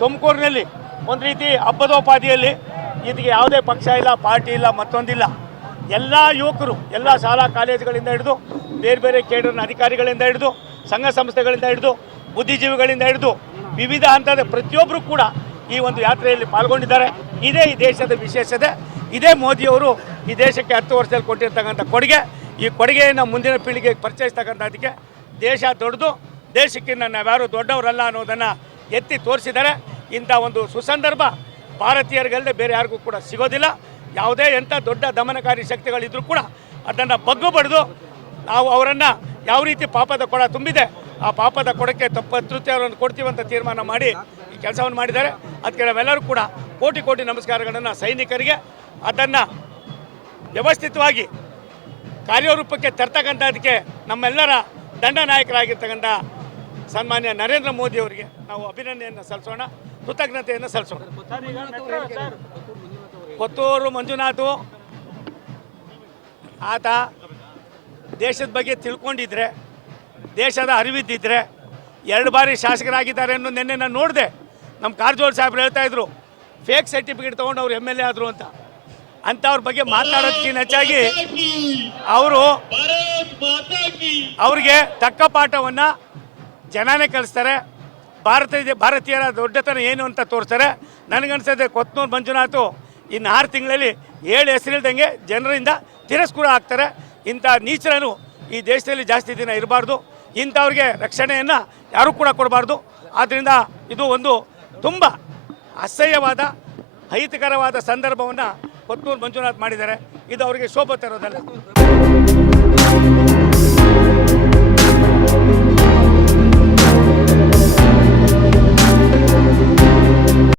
ತುಮಕೂರಿನಲ್ಲಿ ಒಂದು ರೀತಿ ಹಬ್ಬದೋಪಾದಿಯಲ್ಲಿ ಇದಕ್ಕೆ ಯಾವುದೇ ಪಕ್ಷ ಇಲ್ಲ, ಪಾರ್ಟಿ ಇಲ್ಲ, ಮತ್ತೊಂದಿಲ್ಲ. ಎಲ್ಲ ಯುವಕರು ಎಲ್ಲ ಶಾಲಾ ಕಾಲೇಜುಗಳಿಂದ ಹಿಡಿದು ಬೇರೆ ಬೇರೆ ಕೇಡರ್ನ ಅಧಿಕಾರಿಗಳಿಂದ ಹಿಡಿದು ಸಂಘ ಸಂಸ್ಥೆಗಳಿಂದ ಹಿಡಿದು ಬುದ್ಧಿಜೀವಿಗಳಿಂದ ಹಿಡಿದು ವಿವಿಧ ಹಂತದ ಪ್ರತಿಯೊಬ್ಬರು ಕೂಡ ಈ ಒಂದು ಯಾತ್ರೆಯಲ್ಲಿ ಪಾಲ್ಗೊಂಡಿದ್ದಾರೆ. ಇದೇ ಈ ದೇಶದ ವಿಶೇಷತೆ. ಇದೇ ಮೋದಿಯವರು ಈ ದೇಶಕ್ಕೆ 10 ವರ್ಷದಲ್ಲಿ ಕೊಟ್ಟಿರ್ತಕ್ಕಂಥ ಕೊಡುಗೆ. ಈ ಕೊಡುಗೆಯನ್ನು ಮುಂದಿನ ಪೀಳಿಗೆಗೆ ಪರಿಚಯಿಸ್ತಕ್ಕಂಥದ್ದಕ್ಕೆ ದೇಶ ದೊಡ್ಡದು, ದೇಶಕ್ಕಿಂತ ನಾವ್ಯಾರು ದೊಡ್ಡವರಲ್ಲ ಅನ್ನೋದನ್ನು ಎತ್ತಿ ತೋರಿಸಿದ್ದಾರೆ. ಇಂಥ ಒಂದು ಸುಸಂದರ್ಭ ಭಾರತೀಯರಿಗಲ್ಲದೆ ಬೇರೆ ಯಾರಿಗೂ ಕೂಡ ಸಿಗೋದಿಲ್ಲ. ಯಾವುದೇ ಎಂಥ ದೊಡ್ಡ ದಮನಕಾರಿ ಶಕ್ತಿಗಳಿದ್ರೂ ಕೂಡ ಅದನ್ನು ಬಗ್ಗು ಬಡಿದು ನಾವು ಅವರನ್ನು ಯಾವ ರೀತಿ ಪಾಪದ ಕೊಡ ತುಂಬಿದೆ ಆ ಪಾಪದ ಕೊಡಕ್ಕೆ ಪ್ರತ್ಯುತ್ತರವನ್ನು ಕೊಡ್ತೀವಂತ ತೀರ್ಮಾನ ಮಾಡಿ ಈ ಕೆಲಸವನ್ನು ಮಾಡಿದ್ದಾರೆ. ಅದಕ್ಕೆ ನಾವೆಲ್ಲರೂ ಕೂಡ ಕೋಟಿ ಕೋಟಿ ನಮಸ್ಕಾರಗಳನ್ನು ಸೈನಿಕರಿಗೆ ಅದನ್ನು ವ್ಯವಸ್ಥಿತವಾಗಿ ಕಾರ್ಯರೂಪಕ್ಕೆ ತರ್ತಕ್ಕಂಥದಕ್ಕೆ ನಮ್ಮೆಲ್ಲರ ದಂಡ ನಾಯಕರಾಗಿರ್ತಕ್ಕಂಥ ಸನ್ಮಾನ್ಯ ನರೇಂದ್ರ ಮೋದಿ ಅವರಿಗೆ ನಾವು ಅಭಿನಂದನೆಯನ್ನು ಸಲ್ಲಿಸೋಣ, ಕೃತಜ್ಞತೆಯನ್ನು ಸಲ್ಲಿಸೋಣ. ಕೊತ್ತೂರು ಮಂಜುನಾಥ್ ಆತ ದೇಶದ ಬಗ್ಗೆ ತಿಳ್ಕೊಂಡಿದ್ರೆ, ದೇಶದ ಅರಿವಿದ್ದಿದ್ರೆ 2 ಬಾರಿ ಶಾಸಕರಾಗಿದ್ದಾರೆ ಅನ್ನೋ ನಿನ್ನೆ ನಾನು ನೋಡಿದೆ. ನಮ್ಮ ಕಾರಜೋಳ ಸಾಹೇಬ್ರು ಹೇಳ್ತಾಯಿದ್ರು ಫೇಕ್ ಸರ್ಟಿಫಿಕೇಟ್ ತೊಗೊಂಡು ಅವ್ರು MLA ಆದರು ಅಂತ. ಅಂಥವ್ರ ಬಗ್ಗೆ ಮಾತನಾಡೋದಕ್ಕಿಂತ ಹೆಚ್ಚಾಗಿ ಅವ್ರಿಗೆ ತಕ್ಕ ಪಾಠವನ್ನು ಜನನೇ ಕಲಿಸ್ತಾರೆ. ಭಾರತೀಯರ ದೊಡ್ಡತನ ಏನು ಅಂತ ತೋರಿಸ್ತಾರೆ. ನನಗನ್ಸದೆ ಕೊತ್ತೂರು ಮಂಜುನಾಥ್ ಇನ್ನು 6 ತಿಂಗಳಲ್ಲಿ 7 ಹೆಸರಿಲ್ದಂಗೆ ಜನರಿಂದ ತಿರಸ್ಕಾರ ಆಗ್ತಾರೆ. ಇಂಥ ನೀಚರನ್ನು ಈ ದೇಶದಲ್ಲಿ ಜಾಸ್ತಿ ದಿನ ಇರಬಾರ್ದು. ಇಂಥವ್ರಿಗೆ ರಕ್ಷಣೆಯನ್ನು ಯಾರೂ ಕೂಡ ಕೊಡಬಾರ್ದು. ಆದ್ದರಿಂದ ಇದು ಒಂದು ತುಂಬ ಅಸಹ್ಯವಾದ ಅಹಿತಕರವಾದ ಸಂದರ್ಭವನ್ನು ಕೊತ್ತೂರು ಮಂಜುನಾಥ್ ಮಾಡಿದ್ದಾರೆ. ಇದು ಅವರಿಗೆ ಶೋಭೆ ತರೋದಲ್ಲ.